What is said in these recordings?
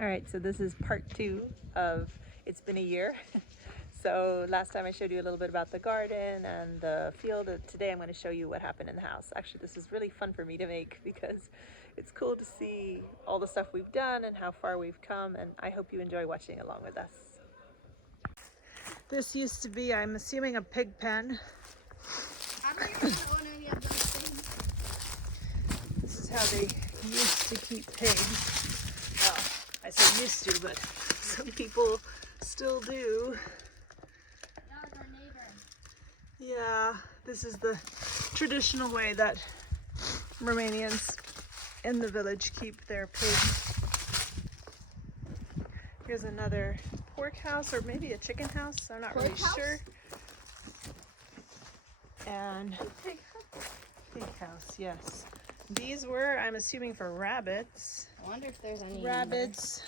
All right, so this is part 2 of It's Been a Year. So last time I showed you a little bit about the garden and the field. Today I'm going to show you what happened in the house. Actually, this is really fun for me to make because it's cool to see all the stuff we've done and how far we've come, and I hope you enjoy watching along with us. This used to be, I'm assuming, a pig pen. I don't even own any of those things. This is how they used to keep pigs. Well, I say used to, but some people still do. That was our neighbor. Yeah, this is the traditional way that Romanians in the village keep their pigs. Here's another pork house, or maybe a chicken house, I'm not really sure. And Pig. pig house, yes. These were, I'm assuming, for rabbits. I wonder if there's any Rabbits,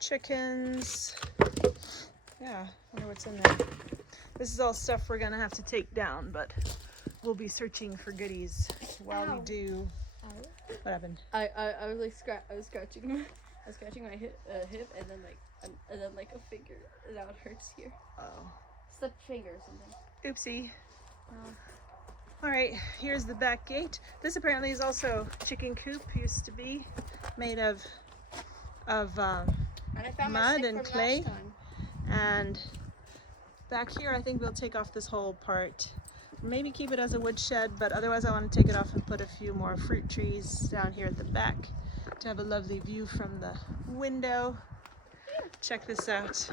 chickens. Yeah, I wonder what's in there. This is all stuff we're gonna have to take down, but we'll be searching for goodies while we do. What happened? I was like scratching my hip, and then like a finger, and now it hurts here. Oh, Slipped finger or something. oopsie. All right, here's the back gate. This apparently is also chicken coop. Used to be made of And I found my mud stick and from clay. last time. And back here, I think we'll take off this whole part. Maybe keep it as a wood shed, but otherwise I want to take it off and put a few more fruit trees down here at the back to have a lovely view from the window. Check this out.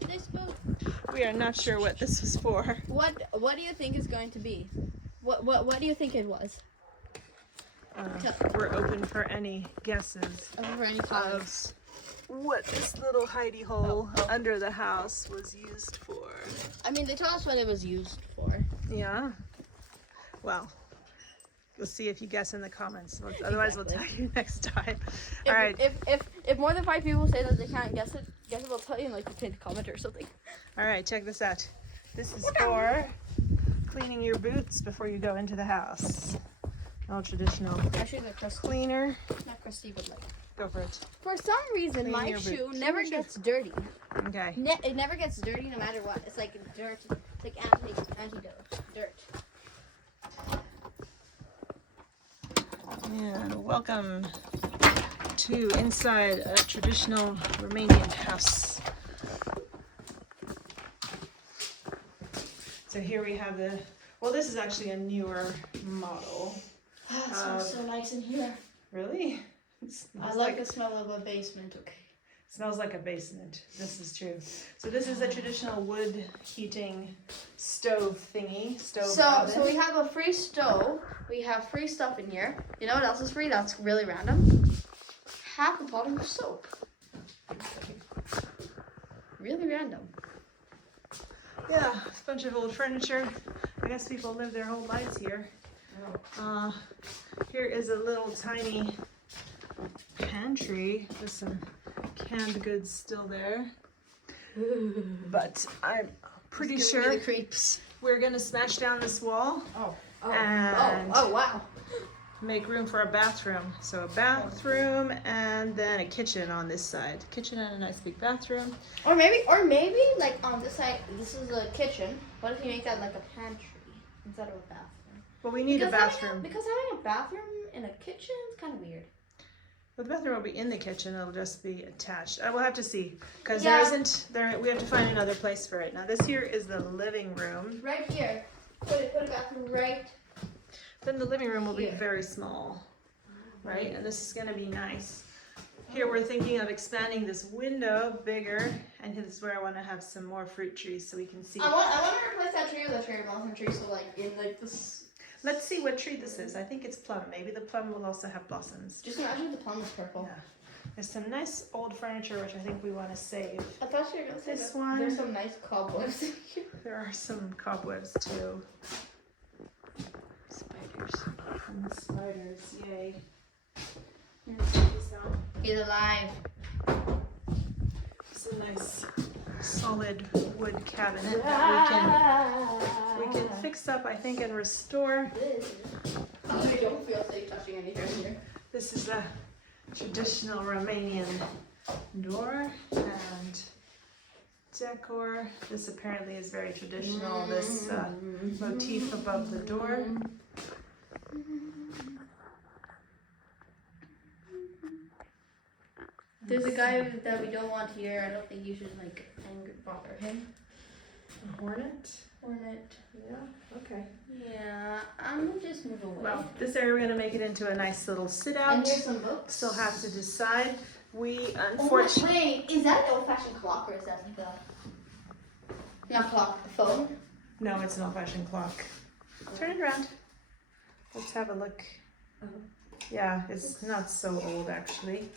Did they spook? We are not sure what this was for. What do you think is going to be? What do you think it was? We're open for any guesses For any of what this little hidey hole under the house was used for. I mean, they told us what it was used for. Yeah. Well, we'll see if you guess in the comments. Otherwise, we'll tell you next time. All right. If more than 5 people say that they can't guess it, we'll tell you in like the pinned comment or something. All right. Check this out. This is for cleaning your boots before you go into the house. All traditional Actually, the crusty, cleaner. not crusty, but like. Go for it. For some reason, Clean my your shoe boots. never gets dirty. Okay. It never gets dirty no matter what. It's like dirt. It's like antidote. Dirt. And welcome to inside a traditional Romanian house. So here we have the, well, this is actually a newer model. It smells so nice in here. Really? I like the smell of a basement. Okay. Smells like a basement. This is true. So this is a traditional wood heating stove thingy. So we have a free stove. We have free stuff in here. You know what else is free? That's really random. Half a bottle of soap. Really random. Yeah, a bunch of old furniture. I guess people live their whole lives here. Here is a little tiny pantry with some canned goods still there. But I'm pretty sure Creeps. we're gonna smash down this wall Oh. and Wow. make room for a bathroom. So a bathroom and then a kitchen on this side. Kitchen and a nice big bathroom. Or maybe like on this side, this is a kitchen. What if you make that like a pantry instead of a bathroom? But we need a bathroom. Because having a bathroom in a kitchen is kind of weird. But the bathroom will be in the kitchen. It'll just be attached. I will have to see because Yeah. we have to find another place for it. Now this here is the living room. Right here. Put a bathroom right. Then the living room will be Here. very small, right? And this is gonna be nice. Here we're thinking of expanding this window bigger, and this is where I want to have some more fruit trees so we can see. I want to replace that tree with a cherry blossom tree. So like in like this. Let's see what tree this is. I think it's plum. Maybe the plum will also have blossoms. Just imagine the plum is purple. Yeah. There's some nice old furniture which I think we want to save. I thought you were gonna say This that one. there's some nice cobwebs in here. There are some cobwebs too. Spiders. And spiders, yay. He's alive. It's a nice solid wood cabinet that we can fix up, I think, and restore. I don't feel safe touching anything here. This is a traditional Romanian door and decor. This apparently is very traditional, this motif above the door. There's a guy that we don't want here. I don't think you should like bother him. A hornet? Hornet. Yeah, okay. Yeah, I'm gonna just move away. Well, this area we're gonna make it into a nice little sit out. And here's some books. Still have to decide. We Oh, unfortunately. wait, is that an old-fashioned clock or is that like a not clock, a phone? No, it's an old-fashioned clock. Turn it around. Let's have a look. Yeah, it's not so old actually,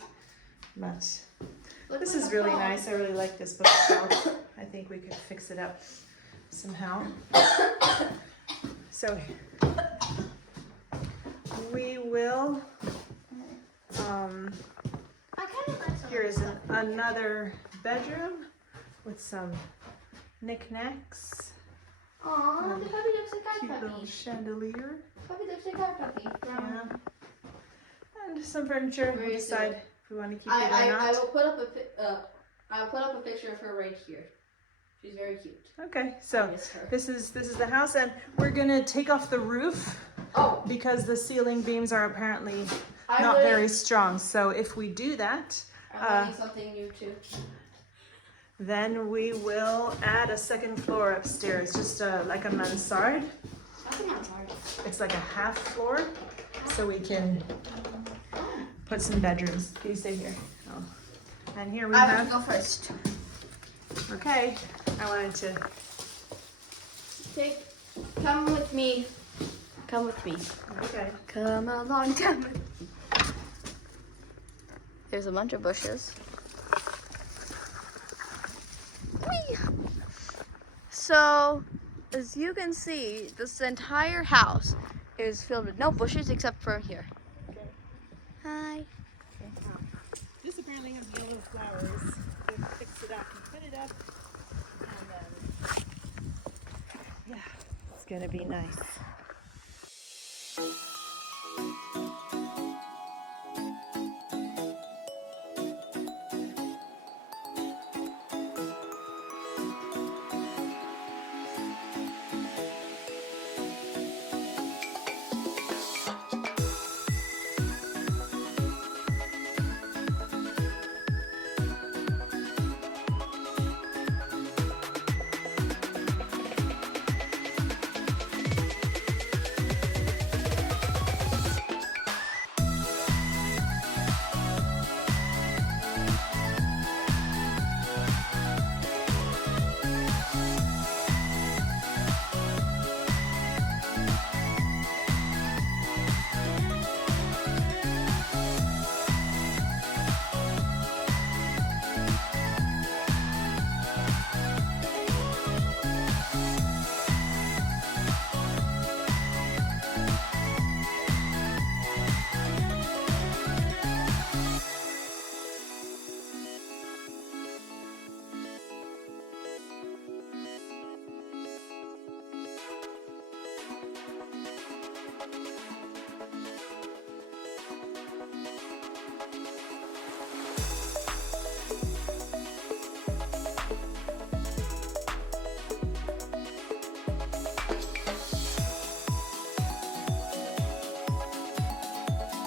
but this is really nice. I really like this bookshelf. I think we could fix it up somehow. So we will. Here is another bedroom with some knickknacks. Aww, the puppy looks like our Cute little puppy. chandelier. Puppy looks like our puppy. Yeah. And some furniture. We'll decide if we want to keep it or I not. will put up I'll put up a picture of her right here. She's very cute. Okay, so I miss her. this is the house, and we're gonna take off the roof because the ceiling beams are apparently not very strong. So if we do that, I'm learning something new too. then we will add a second floor upstairs, just like a mansard. That's not hard. It's like a half floor, so we can put some bedrooms. Can you stay here? Oh. And here we I have have. to go first. Okay, I wanted to. Come with me. Come with me. Okay. Come along, come with me. There's a bunch of bushes. Whee! So, as you can see, this entire house is filled with no bushes except for here. Okay. Hi. This apparently has yellow flowers. We'll fix it up and put it up. And then, yeah, it's gonna be nice.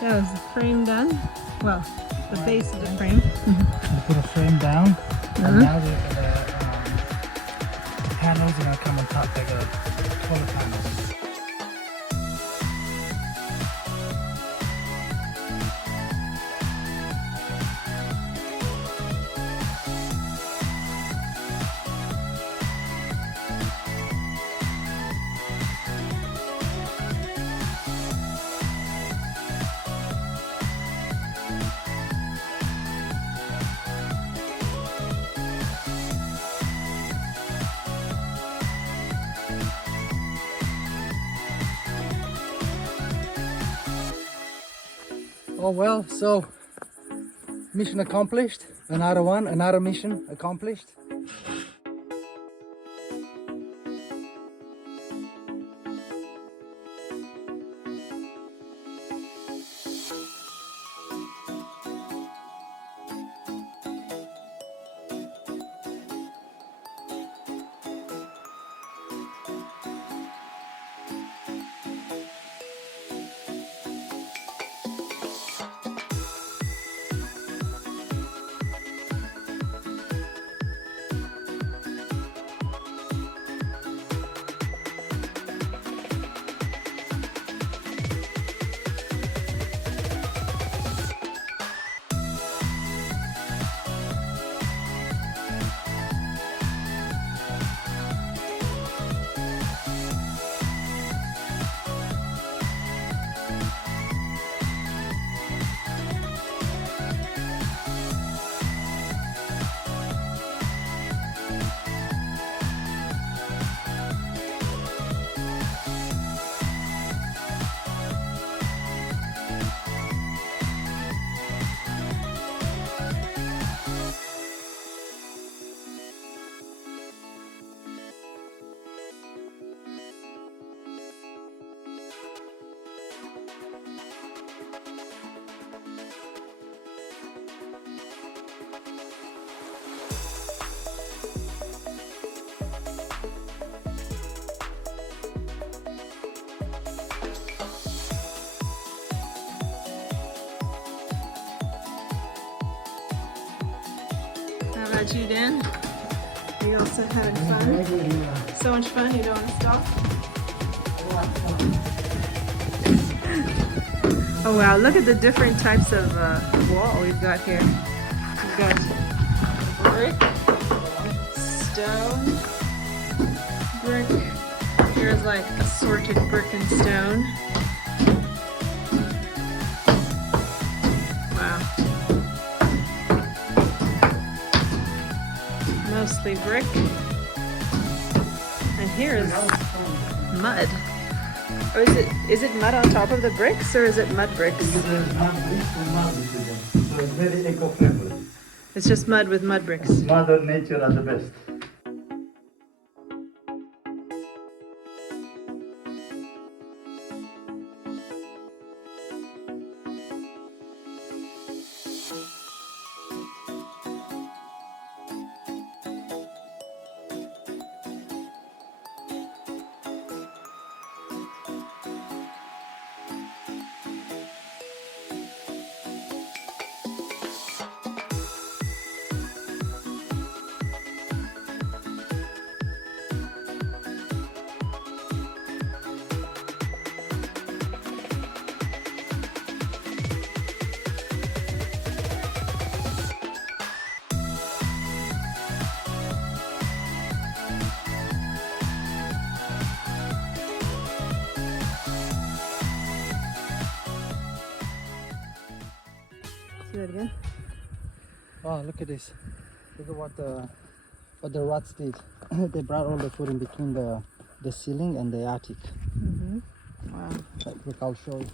That was the frame done. Well, the base of the frame. We put a frame down, and now the panels are going to come on top like a toilet panel. Oh well, so mission accomplished. Another one, another mission accomplished. about you, Dan? You also having fun? So much fun, you don't want to stop? Oh wow, look at the different types of wall we've got here. We've got brick, stone, brick. Here's like assorted brick and stone. Wow. Mostly brick. And here is mud. Or is it mud on top of the bricks, or is it mud bricks? It's very eco-friendly. It's just mud with mud bricks. Mother Nature are the best. See that again? Oh, look at this. Look at what the rats did. They brought all the food in between the ceiling and the attic. Mm-hmm. Wow. Look, I'll show you.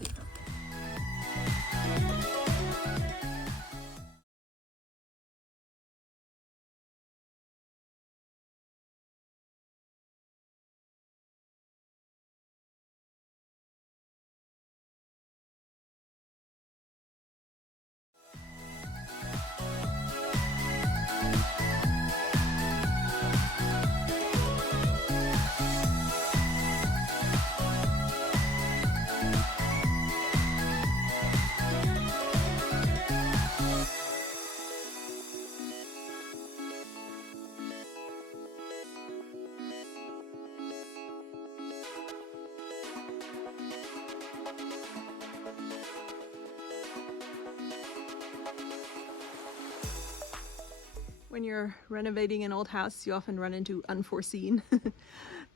When you're renovating an old house, you often run into unforeseen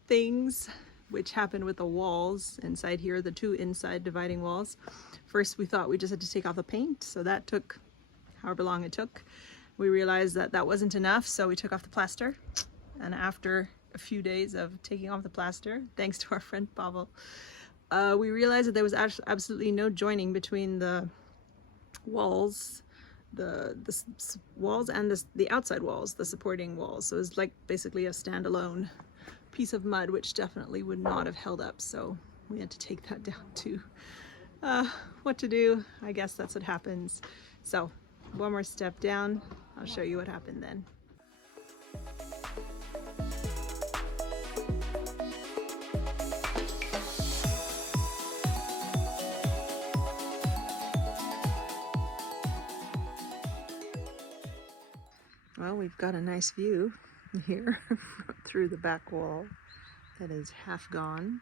things which happen with the walls inside here, the two inside dividing walls. First, we thought we just had to take off the paint, so that took however long it took. We realized that that wasn't enough, so we took off the plaster. And after a few days of taking off the plaster, thanks to our friend Pavel, we realized that there was absolutely no joining between the walls, the walls and the outside walls, the supporting walls. So it's like basically a standalone piece of mud, which definitely would not have held up. So we had to take that down to what to do. I guess that's what happens. So one more step down. I'll show you what happened then. Well, we've got a nice view here through the back wall that is half gone.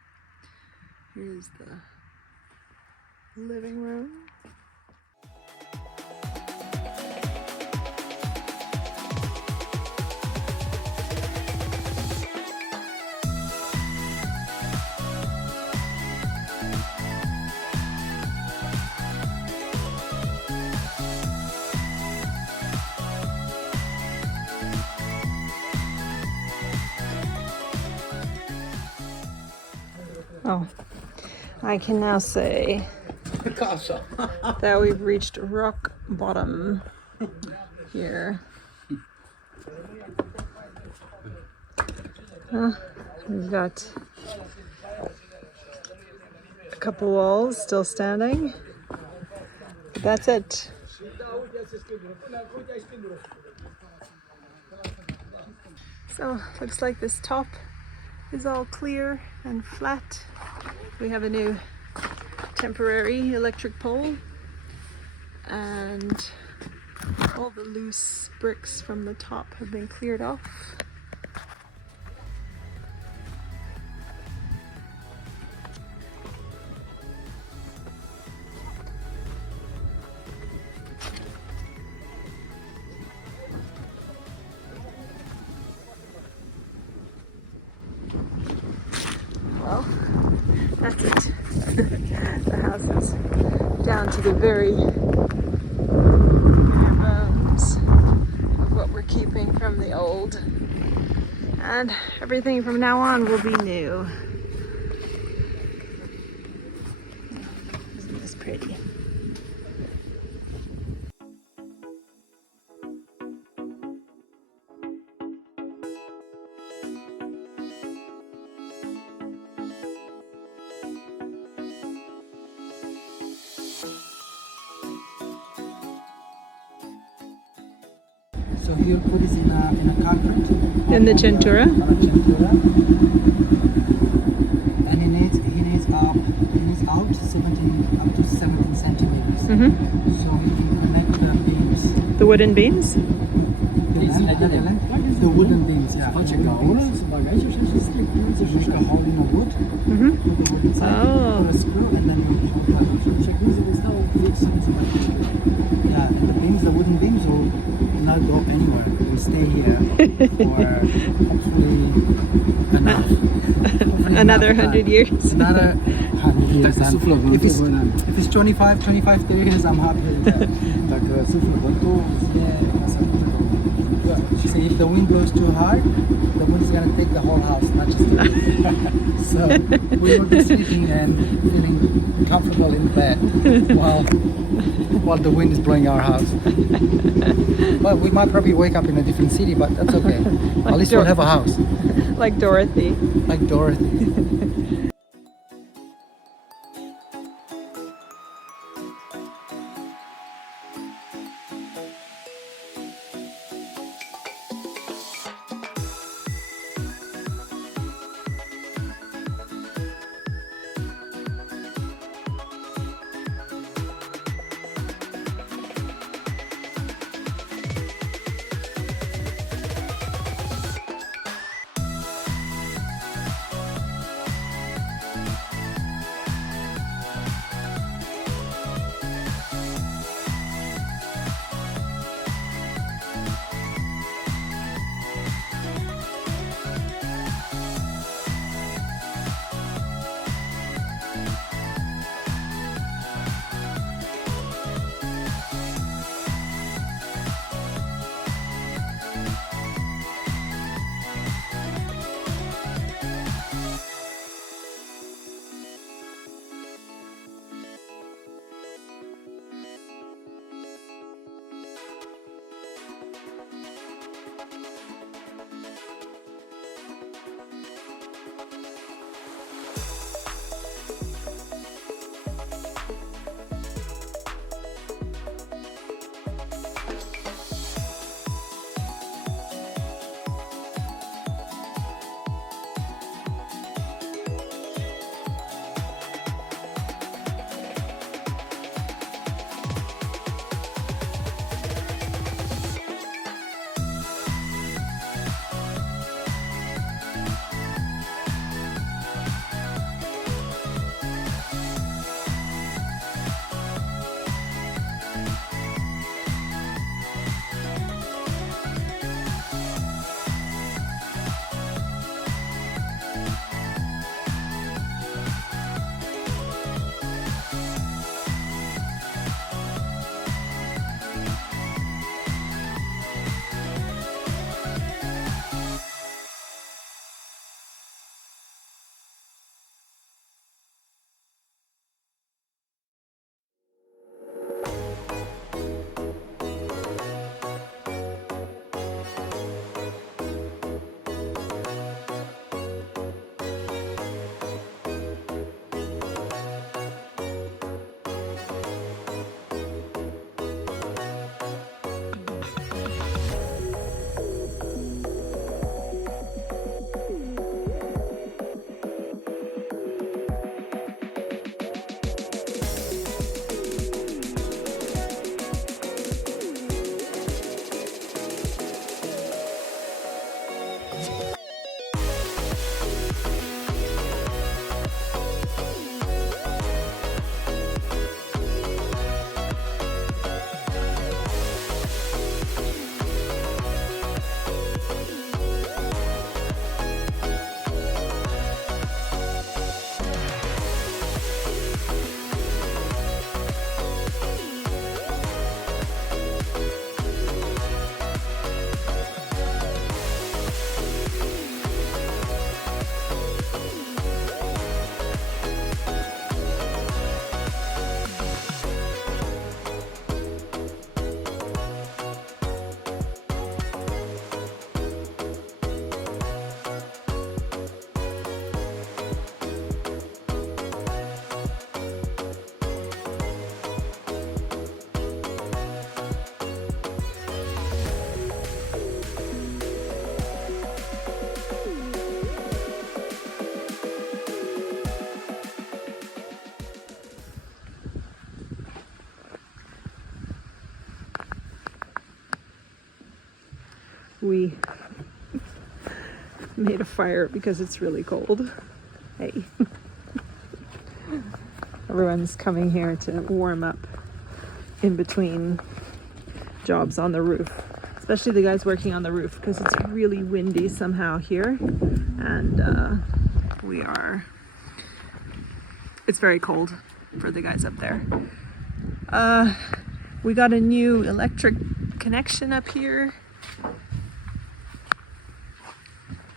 Here's the living room. Oh, I can now say that we've reached rock bottom here. We've got a couple walls still standing. But that's it. So looks like this top is all clear and flat. We have a new temporary electric pole, and all the loose bricks from the top have been cleared off. Well, that's it. The house is down to the very bare bones of what we're keeping from the old. And everything from now on will be new. Isn't this pretty? So he'll put this in a carpet. In the Centura? On a Centura. And he needs out 17 up to 17 centimeters. Mm-hmm. So he can connect the beams. The wooden beams? The wooden beams, yeah. Make a hole in the wood. Mm-hmm. Put the wood inside. Oh. Put a screw and then you hold that. Yeah, and the beams, the wooden beams will not go anywhere. Will stay here for hopefully enough. Another 100 years. Another 100 years. And if it's 25, 30 years, I'm happy with that. See, if the wind blows too hard, the wind is going to take the whole house, not just the wind. So we will be sleeping and feeling comfortable in bed while the wind is blowing our house. But we might probably wake up in a different city, but that's okay. At least we'll have a house. Like Dorothy. Like Dorothy. we made a fire because it's really cold. Hey. Everyone's coming here to warm up in between jobs on the roof, especially the guys working on the roof because it's really windy somehow here, and it's very cold for the guys up there. We got a new electric connection up here.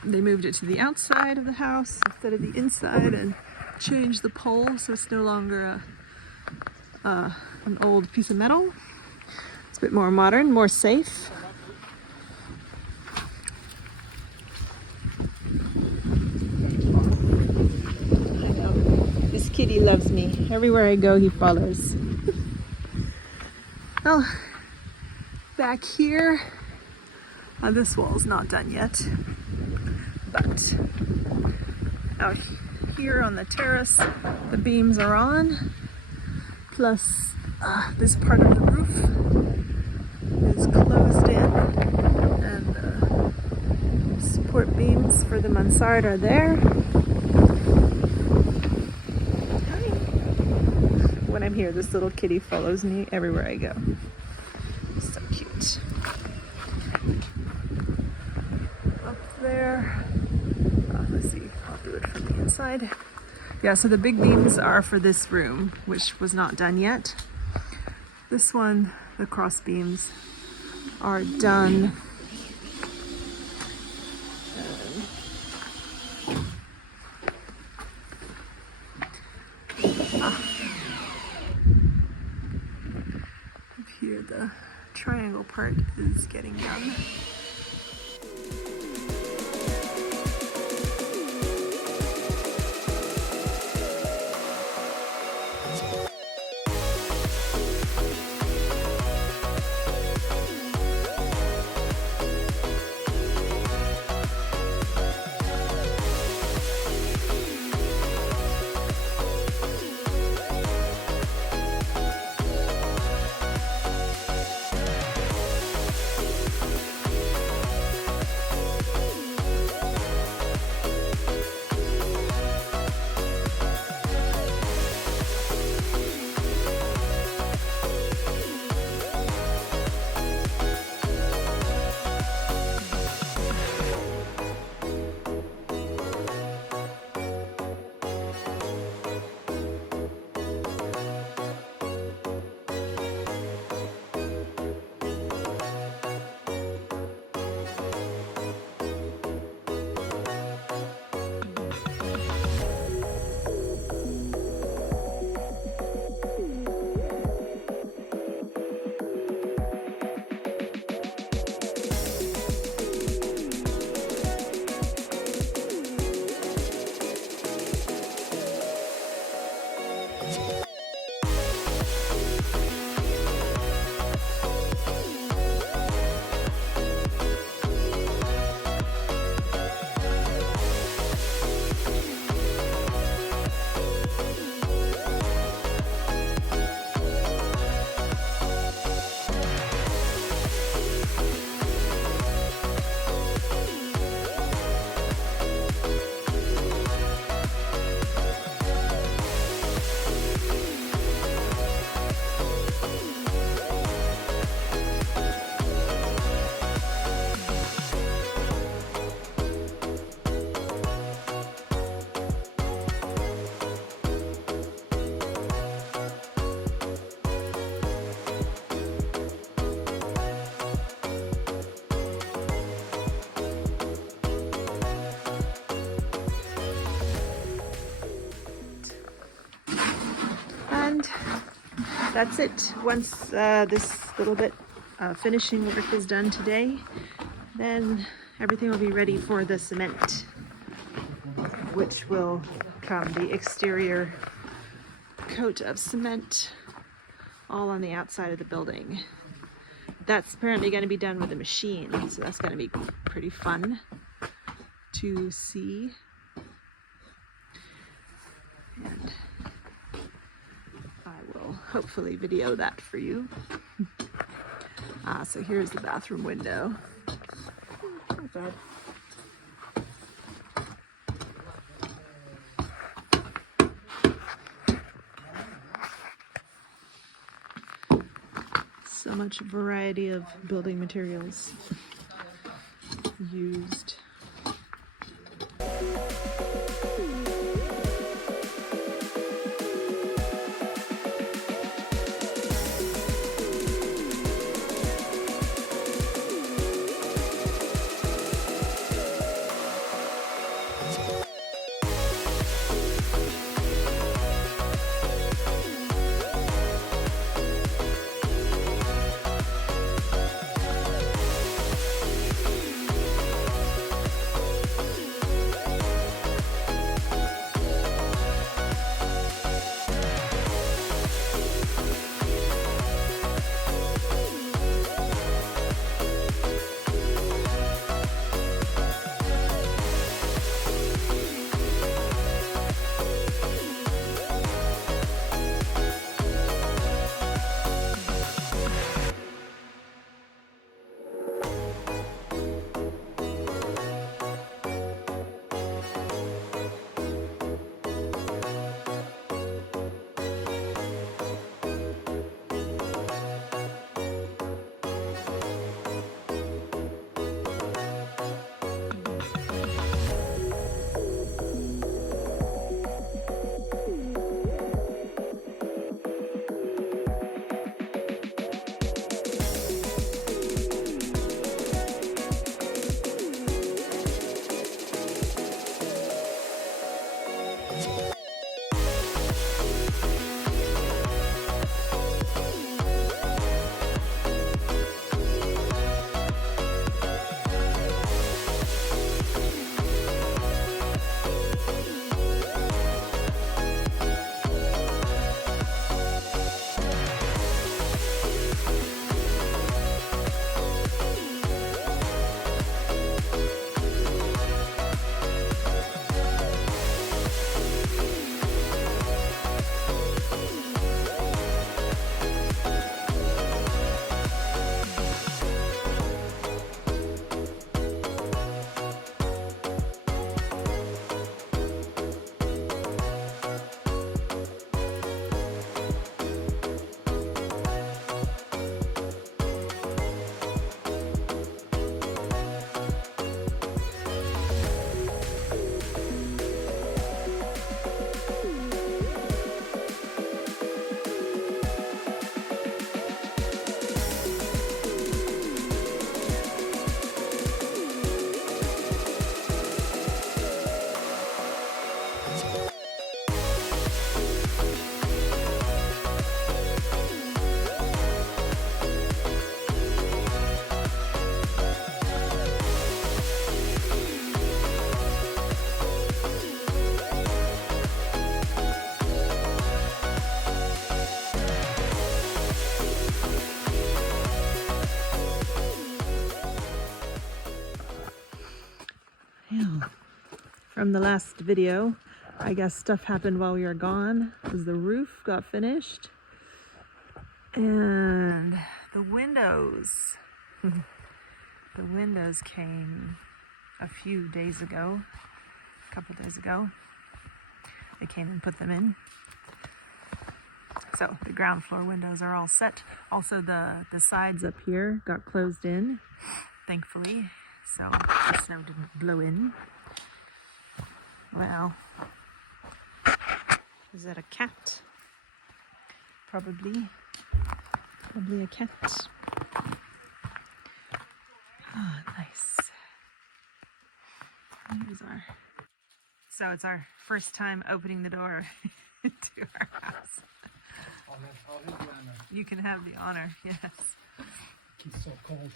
They moved it to the outside of the house instead of the inside and changed the pole so it's no longer an old piece of metal. It's a bit more modern, more safe. I know. This kitty loves me. Everywhere I go, he follows. Well, back here, this wall's not done yet, but out here on the terrace, the beams are on, plus this part of the roof is closed in, and the support beams for the mansard are there. When I'm here, this little kitty follows me everywhere I go. So cute. Up there, let's see, I'll do it from the inside. Yeah, so the big beams are for this room, which was not done yet. This one, the cross beams, are done. Here the triangle part is getting done. And that's it. Once this little bit finishing work is done today, then everything will be ready for the cement, which will come the exterior coat of cement all on the outside of the building. That's apparently going to be done with a machine, so that's going to be pretty fun to see. And I will hopefully video that for you. So here's the bathroom window. God. So much variety of building materials used. Yeah. From the last video, I guess stuff happened while we were gone, because the roof got finished and the windows. The windows came a few days ago, a couple days ago. They came and put them in. So the ground floor windows are all set. Also the sides up here got closed in, thankfully, so the snow didn't blow in. Well, is that a cat? Probably a cat. Oh, nice. Here's our. So it's our first time opening the door to our house. I'll have the honor. You can have the honor, yes. It's so cold.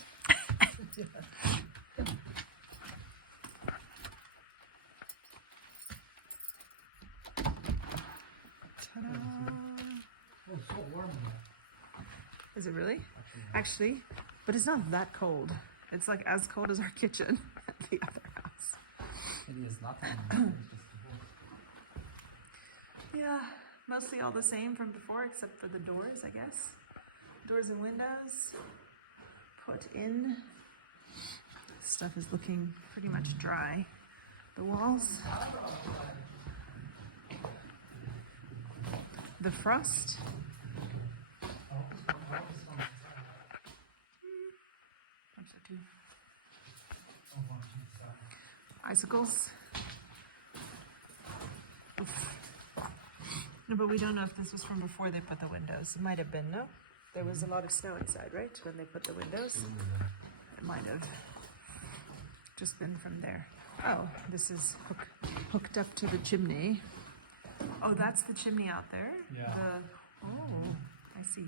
Ta-da. Oh, so warm in there. Is it really? Actually, but it's not that cold. It's like as cold as our kitchen at the other house. It is nothing. Yeah, mostly all the same from before except for the doors, I guess. Doors and windows put in. Stuff is looking pretty much dry. The walls, the frost. Icicles. Oof. No, but we don't know if this was from before they put the windows. It might have been, no? There was a lot of snow inside, right? When they put the windows. It might have just been from there. Oh, this is hooked up to the chimney. Oh, that's the chimney out there? Yeah. Oh, I see.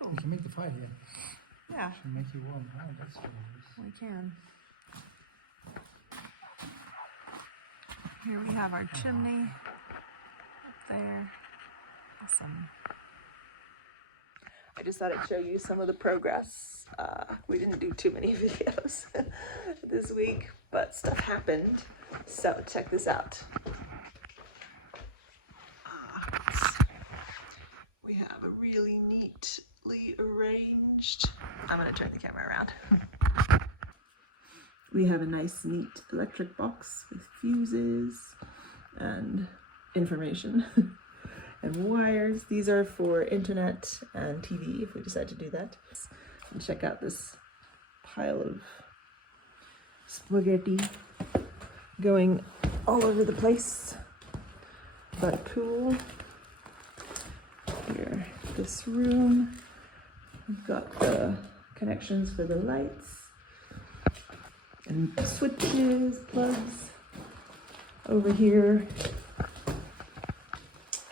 Cool. We can make the fire here. Yeah, Should make you warm. Oh, that's really nice. we can. Here we have our chimney up there. Awesome. I just thought I'd show you some of the progress. We didn't do too many videos this week, but stuff happened. So check this out. We have a really neatly arranged, I'm gonna turn the camera around. We have a nice, neat electric box with fuses and information and wires. These are for internet and TV if we decide to do that. And check out this pile of spaghetti going all over the place, but cool. Here, this room, we've got the connections for the lights and switches, plugs. Over here,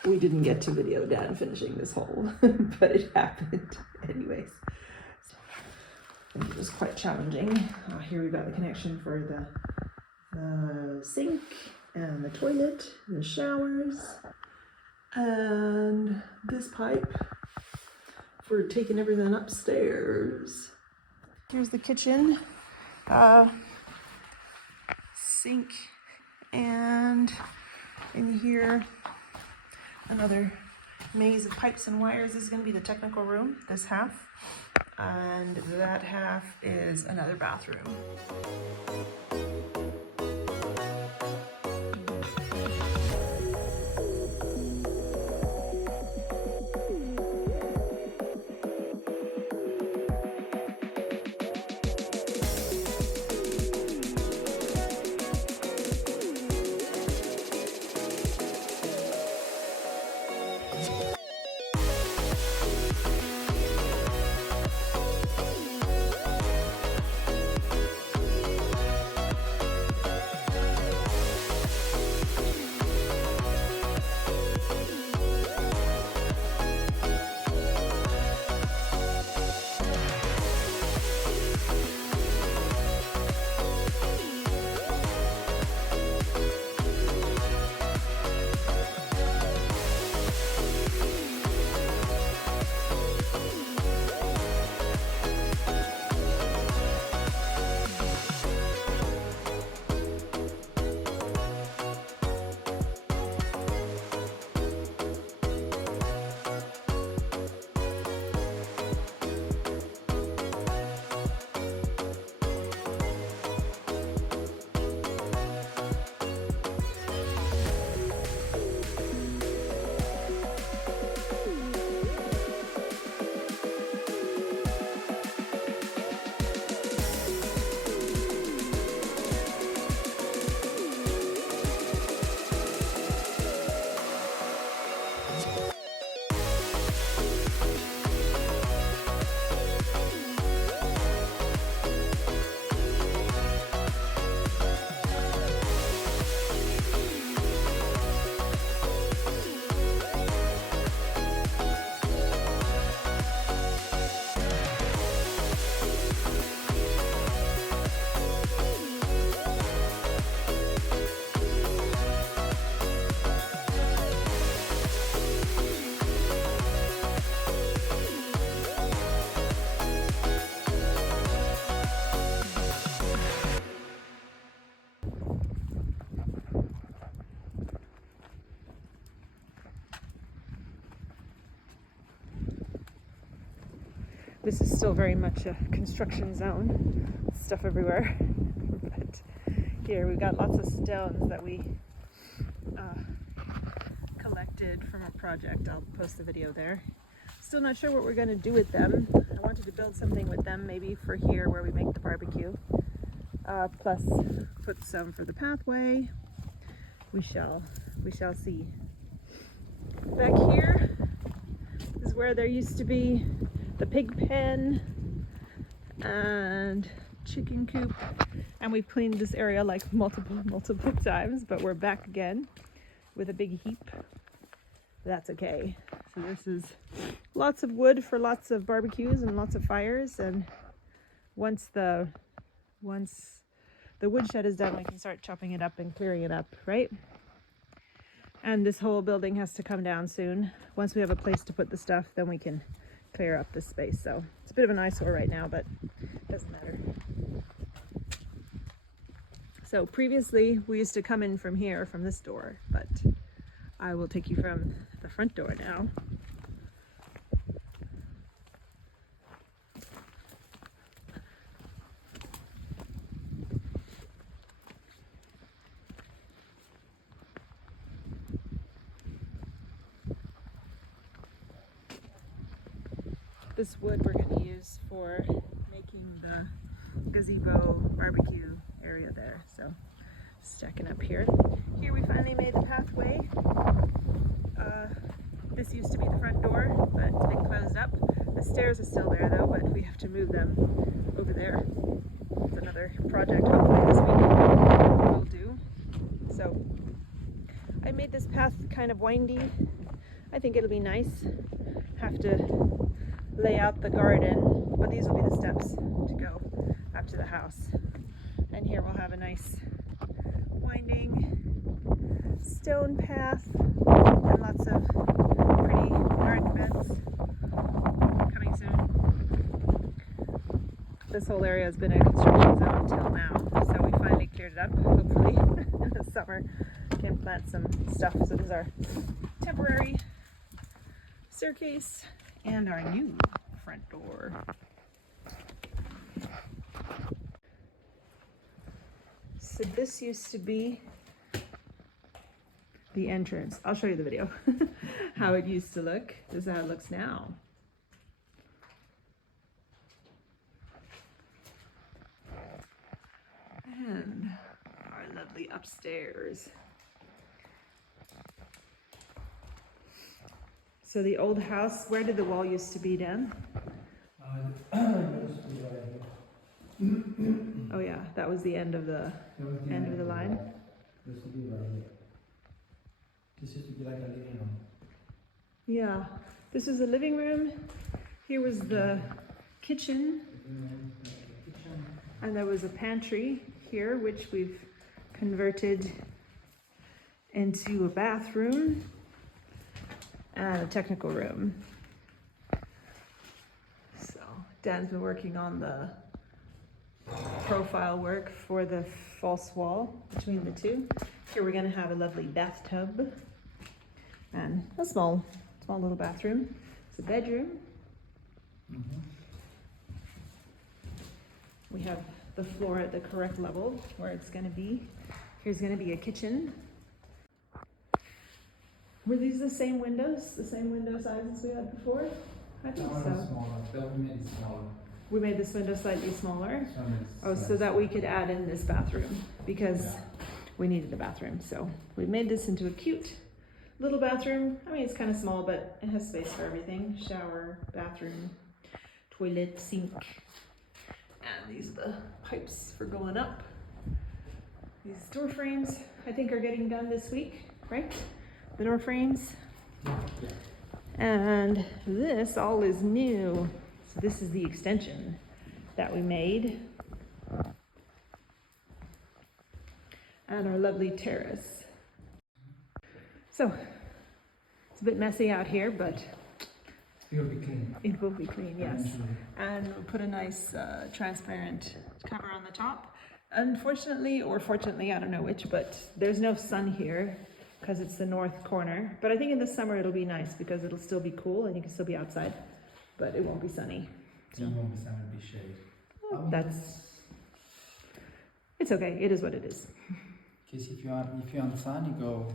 we didn't get to video Dan finishing this hole, but it happened anyways. It was quite challenging. Here we've got the connection for the sink and the toilet, the showers, and this pipe for taking everything upstairs. Here's the kitchen. Sink, and in here another maze of pipes and wires. This is going to be the technical room, this half, and that half is another bathroom. This is still very much a construction zone. Stuff everywhere. Here we've got lots of stones that we collected from a project. I'll post the video there. Still not sure what we're going to do with them. I wanted to build something with them, maybe for here where we make the barbecue. Plus put some for the pathway. We shall see. Back here is where there used to be the pig pen and chicken coop, and we've cleaned this area like multiple times, but we're back again with a big heap. That's okay. So this is lots of wood for lots of barbecues and lots of fires, and once the woodshed is done, we can start chopping it up and clearing it up, right? And this whole building has to come down soon. Once we have a place to put the stuff, then we can clear up this space. So it's a bit of an eyesore right now, but it doesn't matter. So previously we used to come in from here, from this door, but I will take you from the front door now. This wood we're going to use for making the gazebo barbecue area there. So stacking up here. Here we finally made the pathway. This used to be the front door, but it's been closed up. The stairs are still there though, but we have to move them over there. It's another project hopefully this week we'll do. So I made this path kind of windy. I think it'll be nice. Have to lay out the garden, but these will be the steps to go up to the house. And here we'll have a nice winding stone path and lots of pretty garden beds coming soon. This whole area has been a construction zone until now, so we finally cleared it up. Hopefully in the summer can plant some stuff. So this is our temporary staircase and our new front door. So this used to be the entrance. I'll show you the video how it used to look. This is how it looks now. And our lovely upstairs. So the old house, where did the wall used to be, Dan? Oh yeah, that was the end of the line. This would be right here. This used to be like a living room. Yeah, this was the living room. Here was the kitchen. And there was a pantry here, which we've converted into a bathroom and a technical room. So Dan's been working on the profile work for the false wall between the two. Here we're going to have a lovely bathtub and a small little bathroom. It's a bedroom. We have the floor at the correct level where it's going to be. Here's going to be a kitchen. Were these the same windows? The same window sizes we had before? I think so. Smaller. That we made it smaller. We made this window slightly smaller. Oh, so Yes. that we could add in this bathroom because we needed a bathroom. So we made this into a cute little bathroom. I mean, it's kind of small, but it has space for everything. Shower, bathroom, toilet, sink. And these are the pipes for going up. These door frames, I think, are getting done this week, right? The door frames. And this all is new. So this is the extension that we made. And our lovely terrace. So it's a bit messy out here, but It will be clean. it will be clean, yes. Eventually. And we'll put a nice transparent cover on the top. Unfortunately, or fortunately, I don't know which, but there's no sun here because it's the north corner. But I think in the summer it'll be nice because it'll still be cool and you can still be outside, but it won't be sunny. So it won't be sun, it'll be shade. It's It's okay. It is what it is. Because if you're on the sun, you go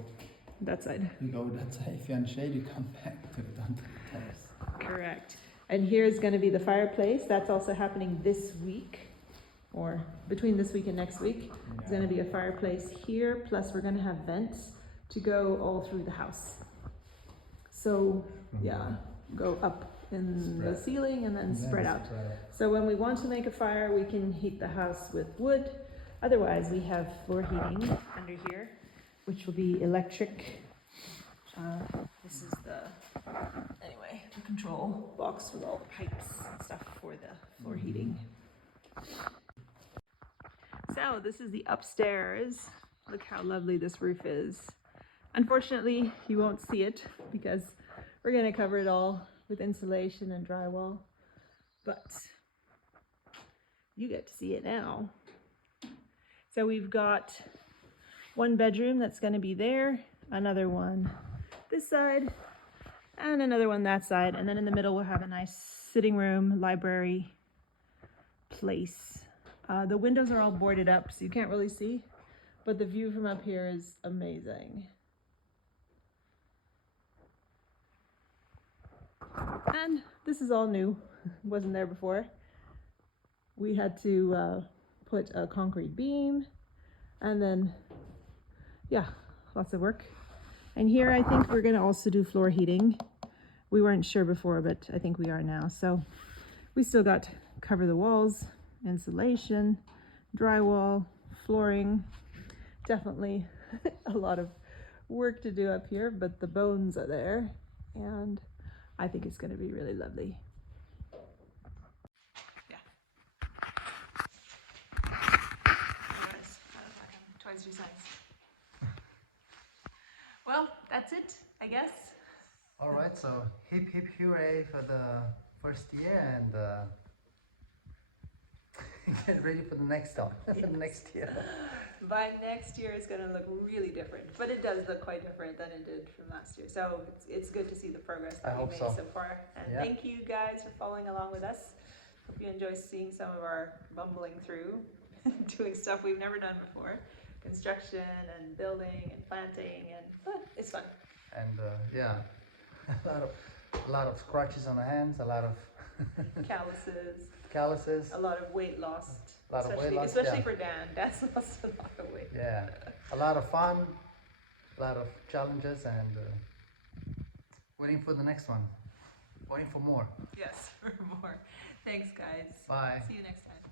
That side. that side. If you're on shade, you come back to the terrace. Correct. And here's going to be the fireplace. That's also happening this week, or between this week and next week. There's going to be a fireplace here, plus we're going to have vents to go all through the house. So, yeah, go up in the ceiling and then spread out. So when we want to make a fire, we can heat the house with wood. Otherwise, we have floor heating under here, which will be electric. This is the control box with all the pipes and stuff for the floor heating. So this is the upstairs. Look how lovely this roof is. Unfortunately, you won't see it because we're going to cover it all with insulation and drywall, but you get to see it now. So we've got one bedroom that's going to be there, another one this side, and another one that side, and then in the middle we'll have a nice sitting room, library place. The windows are all boarded up, so you can't really see, but the view from up here is amazing. And this is all new, wasn't there before. We had to put a concrete beam, and then, yeah, lots of work. And here I think we're gonna also do floor heating. We weren't sure before, but I think we are now. So we still got to cover the walls, insulation, drywall, flooring. Definitely a lot of work to do up here, but the bones are there, and I think it's gonna be really lovely. Yeah. Twice your size. Well, that's it, I guess. All right, so hip hip hooray for the first year, and get ready for the next one. For the next year. By next year, it's going to look really different, but it does look quite different than it did from last year. So it's good to see the progress that we made so far. And thank you guys for following along with us. Hope you enjoy seeing some of our bumbling through, doing stuff we've never done before. Construction and building and planting, and it's fun. And yeah, a lot of scratches on the hands, a lot of calluses, a lot of weight lost. Especially for Dan. Dan's lost a lot of weight. Yeah, a lot of fun, a lot of challenges, and waiting for the next one. Waiting for more. Yes, for more. Thanks, guys. Bye. See you next time.